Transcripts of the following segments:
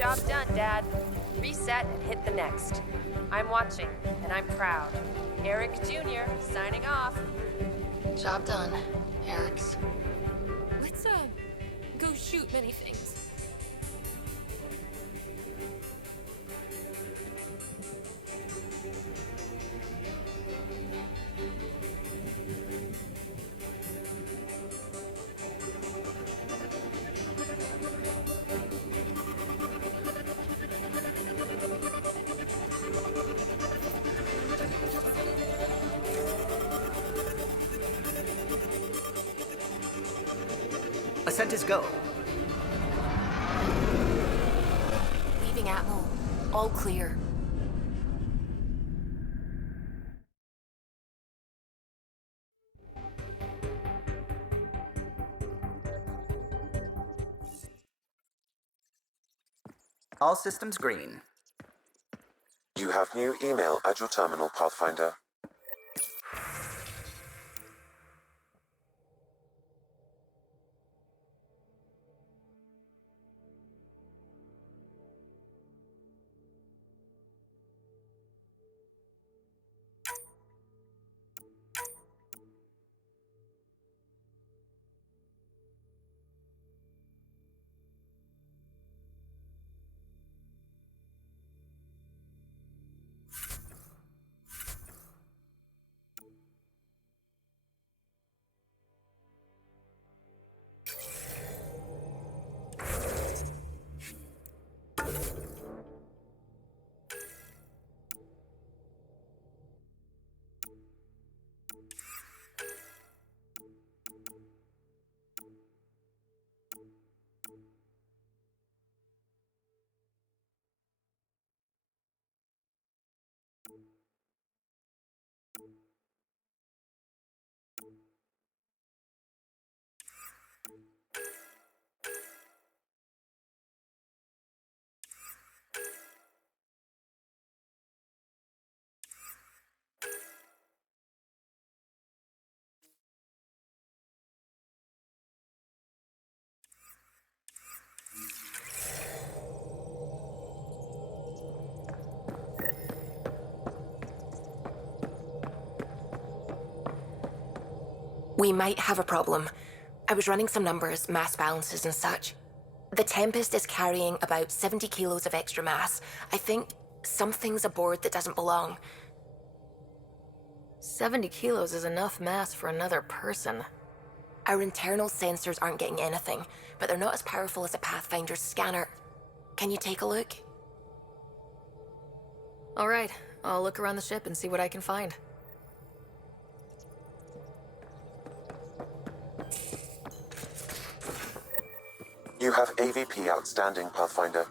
Job done, Dad. Reset and hit the next. I'm watching, and I'm proud. Eric Jr. signing off. Job done, Eric's. Let's, go shoot many things. Ascent is go. Leaving Atmo. All clear. All systems green. You have new email at your terminal, Pathfinder. We might have a problem. I was running some numbers, mass balances and such. The Tempest is carrying about 70 kilos of extra mass. I think something's aboard that doesn't belong. 70 kilos is enough mass for another person. Our internal sensors aren't getting anything, but they're not as powerful as a Pathfinder's scanner. Can you take a look? All right, I'll look around the ship and see what I can find. You have AVP outstanding, Pathfinder.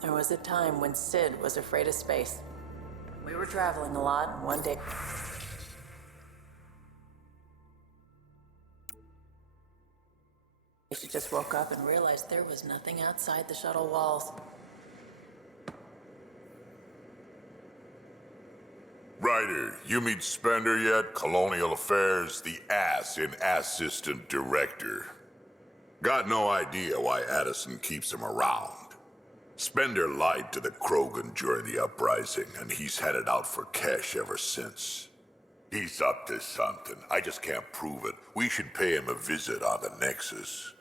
There was a time when Sid was afraid of space. We were traveling a lot, and one day... she just woke up and realized there was nothing outside the shuttle walls. Ryder, you meet Spender yet? Colonial Affairs, the ass in Assistant Director. Got no idea why Addison keeps him around. Spender lied to the Krogan during the uprising, and he's headed out for cash ever since. He's up to something. I just can't prove it. We should pay him a visit on the Nexus.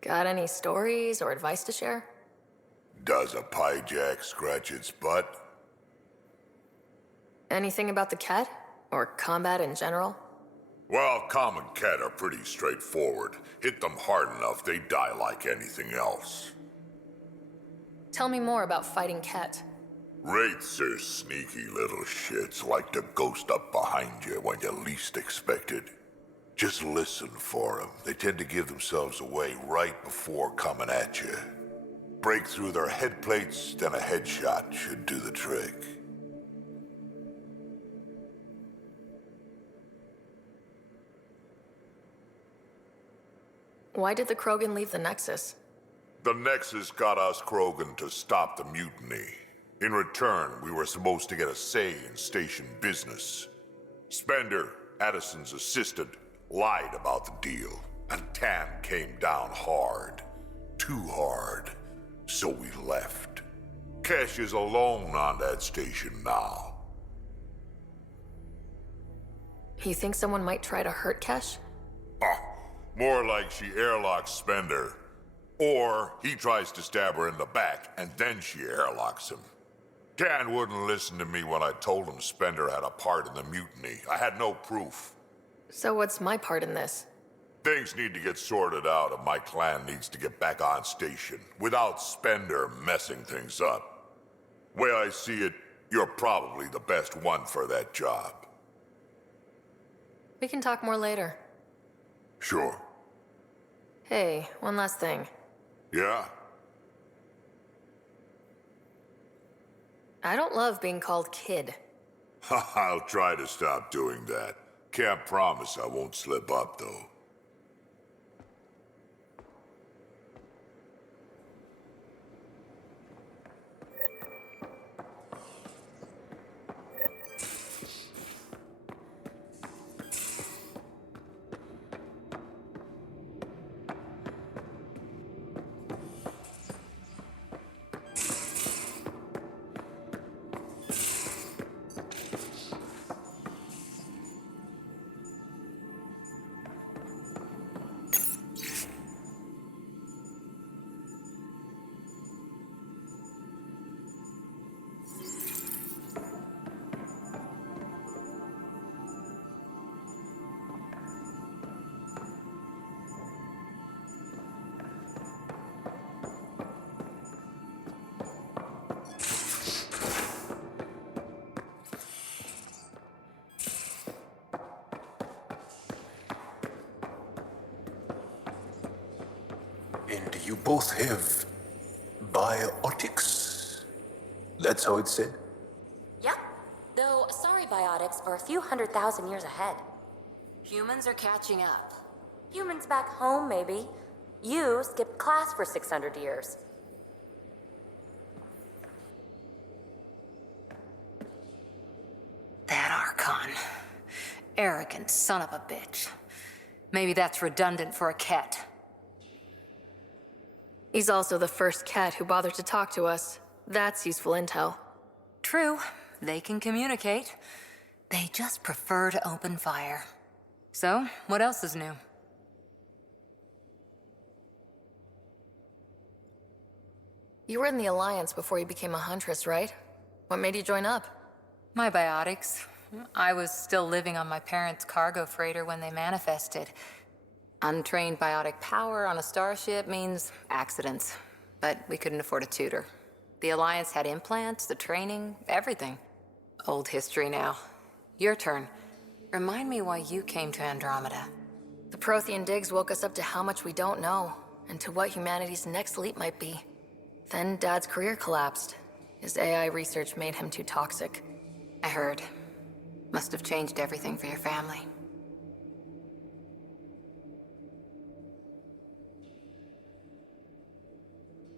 Got any stories or advice to share? Does a pyjack scratch its butt? Anything about the Ket? Or combat in general? Well, common Ket are pretty straightforward. Hit them hard enough, they die like anything else. Tell me more about fighting Ket. Wraiths are sneaky little shits, like to ghost up behind you when you least expect it. Just listen for them. They tend to give themselves away right before coming at you. Break through their head plates, then a headshot should do the trick. Why did the Krogan leave the Nexus? The Nexus got us Krogan to stop the mutiny. In return, we were supposed to get a say in station business. Spender, Addison's assistant, lied about the deal, and Tan came down hard. Too hard. So we left. Kesh is alone on that station now. You think someone might try to hurt Kesh? More like she airlocks Spender. Or he tries to stab her in the back, and then she airlocks him. Tan wouldn't listen to me when I told him Spender had a part in the mutiny. I had no proof. So what's my part in this? Things need to get sorted out, and my clan needs to get back on station, without Spender messing things up. Way I see it, you're probably the best one for that job. We can talk more later. Sure. Hey, one last thing. Yeah? I don't love being called kid. I'll try to stop doing that. Can't promise I won't slip up, though. And you both have biotics? That's how it's said? Yep. Though sorry biotics are a few 100,000 years ahead. Humans are catching up. Humans back home, maybe. You skipped class for 600 years. That Archon. Arrogant son of a bitch. Maybe that's redundant for a cat. He's also the first cat who bothered to talk to us. That's useful intel. True, they can communicate. They just prefer to open fire. So, what else is new? You were in the Alliance before you became a Huntress, right? What made you join up? My biotics. I was still living on my parents' cargo freighter when they manifested. Untrained biotic power on a starship means accidents. But we couldn't afford a tutor. The Alliance had implants, the training, everything. Old history now. Your turn. Remind me why you came to Andromeda. The Prothean digs woke us up to how much we don't know, and to what humanity's next leap might be. Then Dad's career collapsed. His AI research made him too toxic. I heard. Must have changed everything for your family.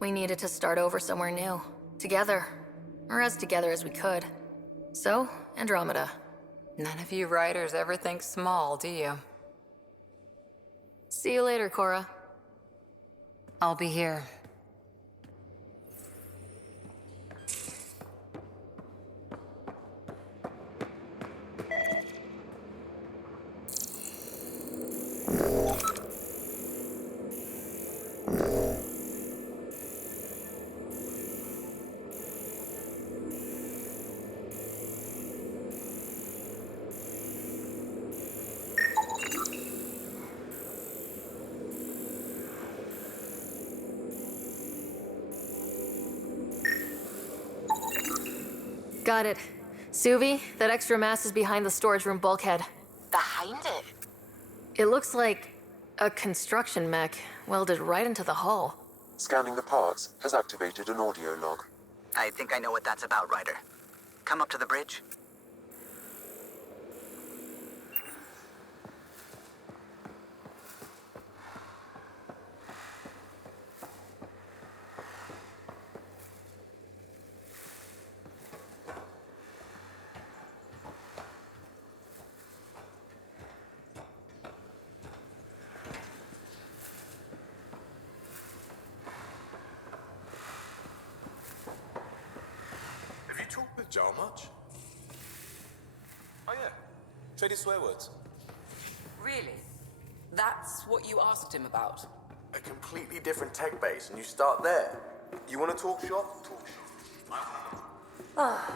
We needed to start over somewhere new. Together. Or as together as we could. So, Andromeda. None of you writers ever think small, do you? See you later, Cora. I'll be here. Got it. Suvi, that extra mass is behind the storage room bulkhead. Behind it? It looks like a construction mech welded right into the hull. Scanning the parts has activated an audio log. I think I know what that's about, Ryder. Come up to the bridge. Have you talked with Joel much? Oh yeah, traded swear words. Really? That's what you asked him about? A completely different tech base, and you start there. You want to talk shop? Talk shop.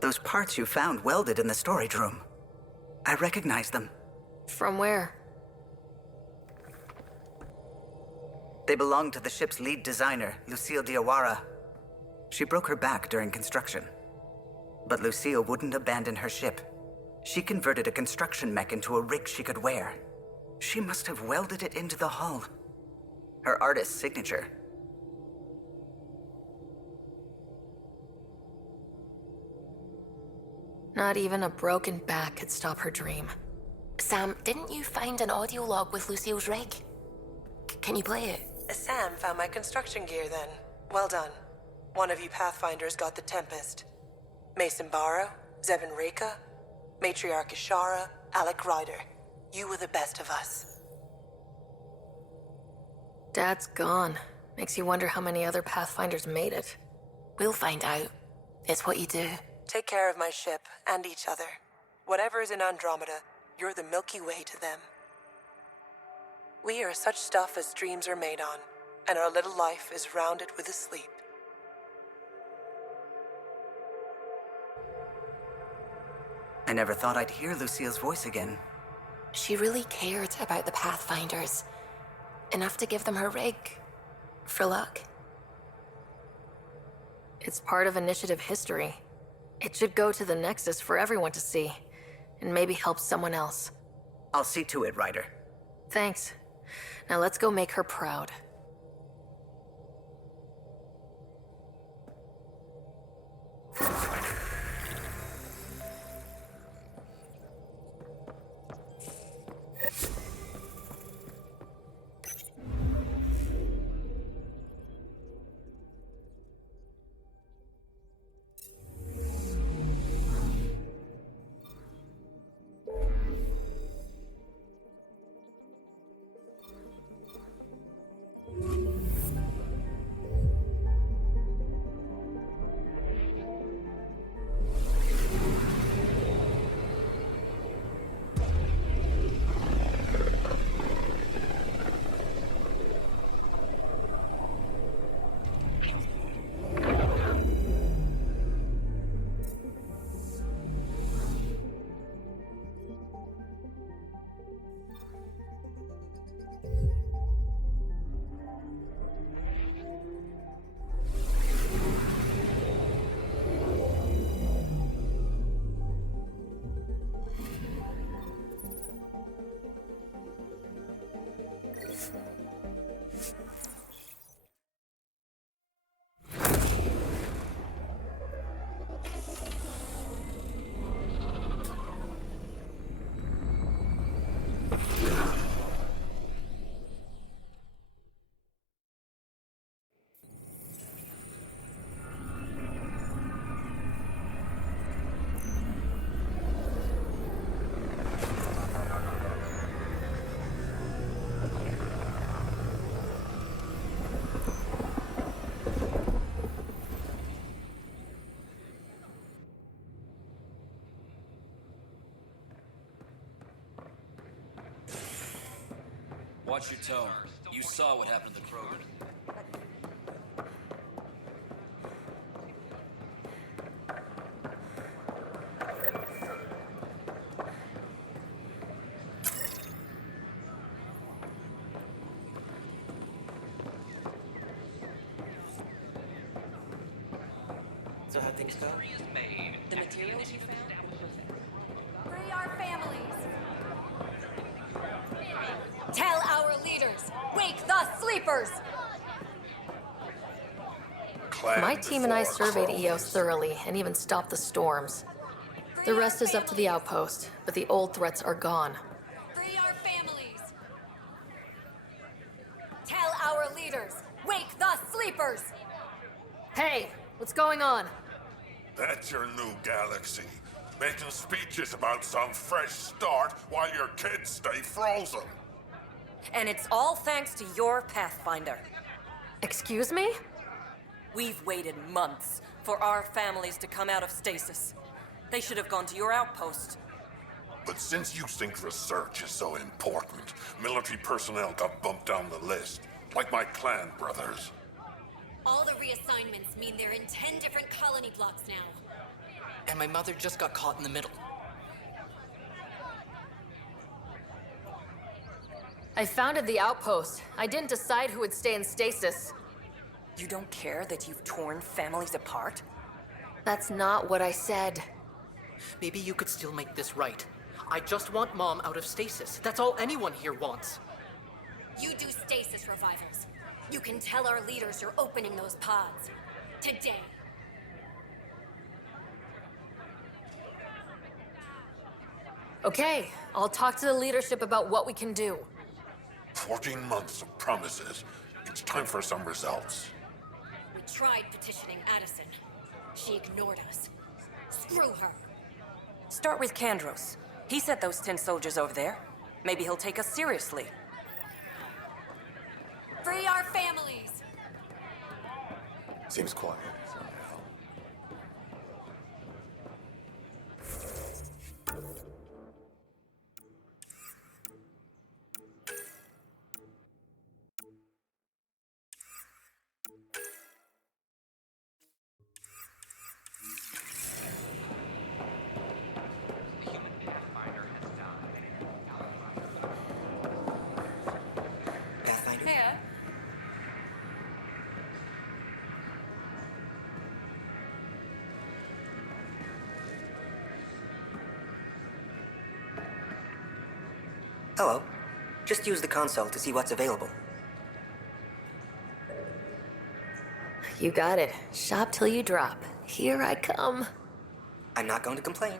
Those parts you found welded in the storage room. I recognize them. From where? They belong to the ship's lead designer, Lucille Diawara. She broke her back during construction. But Lucille wouldn't abandon her ship. She converted a construction mech into a rig she could wear. She must have welded it into the hull. Her artist's signature. Not even a broken back could stop her dream. Sam, didn't you find an audio log with Lucille's rig? Can you play it? Sam found my construction gear then. Well done. One of you Pathfinders got the Tempest. Mason Barrow, Zevin Reka, Matriarch Ishara, Alec Ryder. You were the best of us. Dad's gone. Makes you wonder how many other Pathfinders made it. We'll find out. It's what you do. Take care of my ship and each other. Whatever is in Andromeda, you're the Milky Way to them. We are such stuff as dreams are made on, and our little life is rounded with a sleep. I never thought I'd hear Lucille's voice again. She really cared about the Pathfinders. Enough to give them her rig. For luck. It's part of Initiative history. It should go to the Nexus for everyone to see, and maybe help someone else. I'll see to it, Ryder. Thanks. Now let's go make her proud. Watch your tone. You saw what happened to the Krogan. think so. The materials you found? Free our families! Tell our leaders! Wake the sleepers! My team and I surveyed EOS thoroughly and even stopped the storms. The rest is up to the outpost, but the old threats are gone. Free our families! Tell our leaders! Wake the sleepers! Hey, what's going on? That's your new galaxy. Making speeches about some fresh start while your kids stay frozen. And it's all thanks to your Pathfinder. Excuse me? We've waited months for our families to come out of stasis. They should have gone to your outpost. But since you think research is so important, military personnel got bumped down the list, like my clan brothers. All the reassignments mean they're in 10 different colony blocks now. And my mother just got caught in the middle. I founded the outpost. I didn't decide who would stay in stasis. You don't care that you've torn families apart? That's not what I said. Maybe you could still make this right. I just want Mom out of stasis. That's all anyone here wants. You do stasis revivals. You can tell our leaders you're opening those pods. Today. Okay, I'll talk to the leadership about what we can do. 14 months of promises. It's time for some results. We tried petitioning Addison. She ignored us. Screw her. Start with Kandros. He sent those 10 soldiers over there. Maybe he'll take us seriously. Free our families! Seems quiet. Pathfinder? Hiya. Hello. Just use the console to see what's available. You got it. Shop till you drop. Here I come. I'm not going to complain.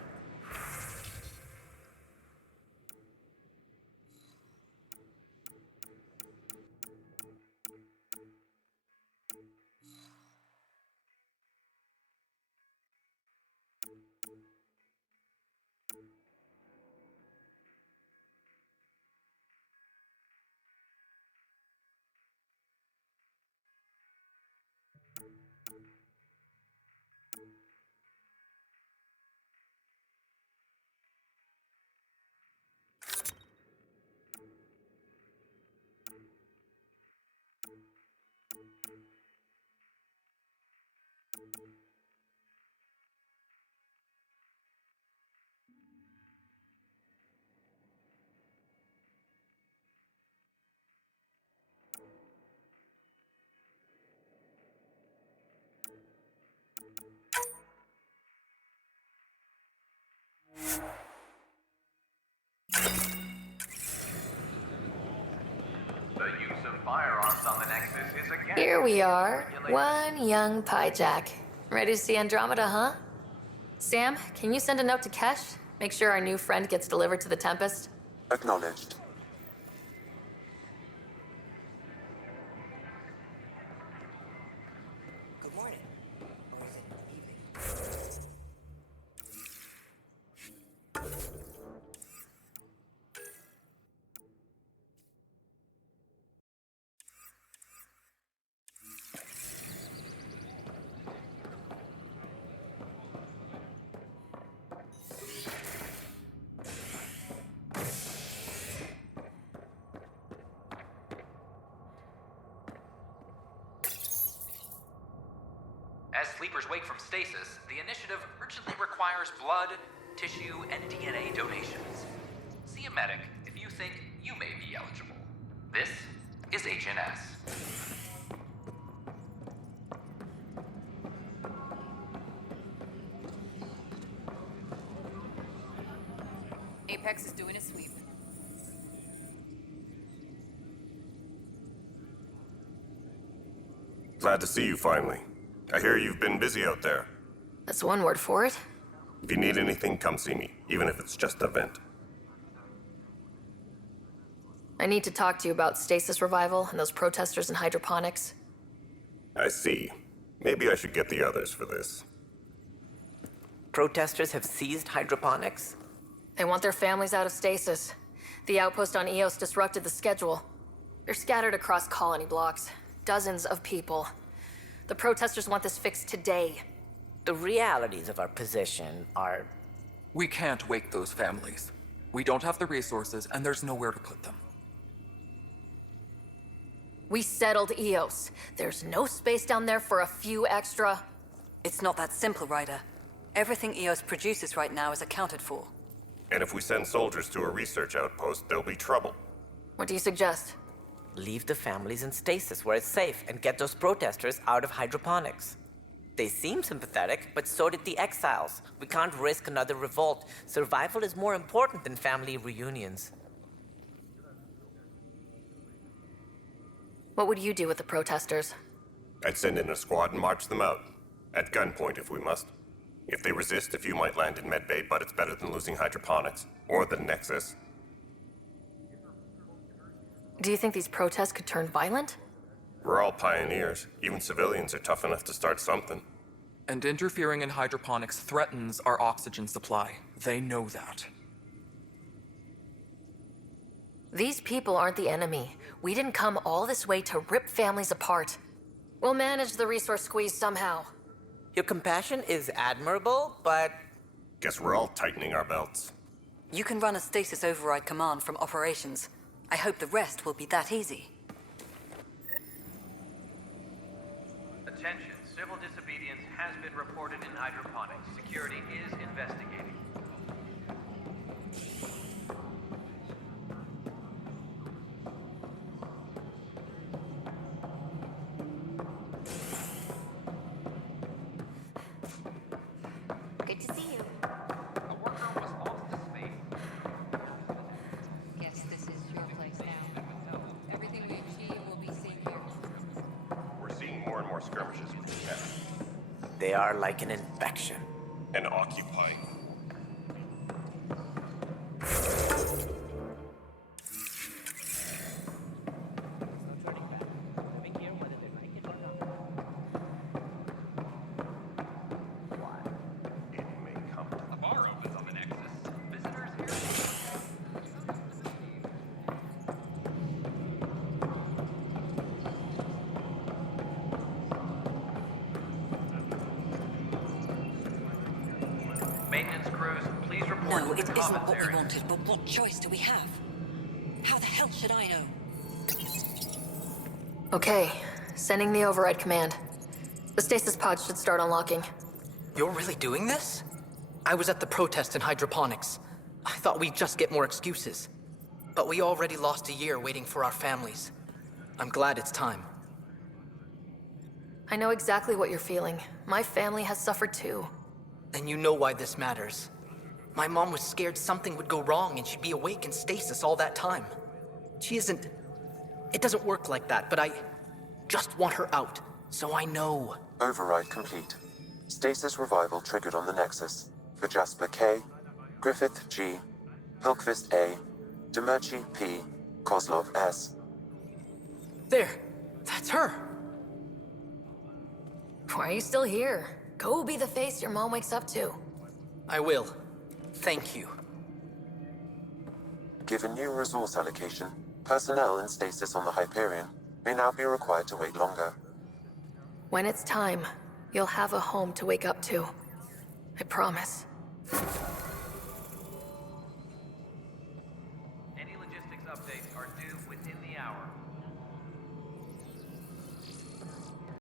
The use of firearms on the Nexus is again... Here we are, one young piejack. Ready to see Andromeda, huh? Sam, can you send a note to Kesh? Make sure our new friend gets delivered to the Tempest? Acknowledged. Good morning. Or is it evening? As sleepers wake from stasis, the initiative urgently requires blood, tissue, and DNA donations. See a medic if you think you may be eligible. This is HNS. Apex is doing a sweep. Glad to see you finally. I hear you've been busy out there. That's one word for it. If you need anything, come see me, even if it's just a vent. I need to talk to you about stasis revival and those protesters in hydroponics. I see. Maybe I should get the others for this. Protesters have seized hydroponics? They want their families out of stasis. The outpost on Eos disrupted the schedule. They're scattered across colony blocks. Dozens of people. The protesters want this fixed today. The realities of our position are... We can't wake those families. We don't have the resources, and there's nowhere to put them. We settled Eos. There's no space down there for a few extra... It's not that simple, Ryder. Everything Eos produces right now is accounted for. And if we send soldiers to a research outpost, there'll be trouble. What do you suggest? Leave the families in stasis where it's safe and get those protesters out of hydroponics. They seem sympathetic, but so did the exiles. We can't risk another revolt. Survival is more important than family reunions. What would you do with the protesters? I'd send in a squad and march them out. At gunpoint if we must. If they resist, a few might land in medbay, but it's better than losing hydroponics. Or the Nexus. Do you think these protests could turn violent? We're all pioneers. Even civilians are tough enough to start something. And interfering in hydroponics threatens our oxygen supply. They know that. These people aren't the enemy. We didn't come all this way to rip families apart. We'll manage the resource squeeze somehow. Your compassion is admirable, but... Guess we're all tightening our belts. You can run a stasis override command from operations. I hope the rest will be that easy. Attention, civil disobedience has been reported in hydroponics. Security is investigating. Good to see you. A worker was lost to space. Guess this is your place now. Everything we achieve will be seen here. We're seeing more and more skirmishes with the tech. They are like an infection. And occupying. Maintenance crews, please report No, to it the isn't commons what we area. wanted, but what choice do we have? How the hell should I know? Okay, sending the override command. The stasis pod should start unlocking. You're really doing this? I was at the protest in hydroponics. I thought we'd just get more excuses. But we already lost a year waiting for our families. I'm glad it's time. I know exactly what you're feeling. My family has suffered too. And you know why this matters. My mom was scared something would go wrong and she'd be awake in stasis all that time. She isn't... It doesn't work like that, but I just want her out, so I know. Override complete. Stasis revival triggered on the Nexus. For Jasper K, Griffith G, Hilkvist A, Demerchi P, Kozlov S. There! That's her! Why are you still here? Go be the face your mom wakes up to. I will. Thank you. Given new resource allocation, personnel in stasis on the Hyperion may now be required to wait longer. When it's time, you'll have a home to wake up to. I promise. Any logistics updates are due within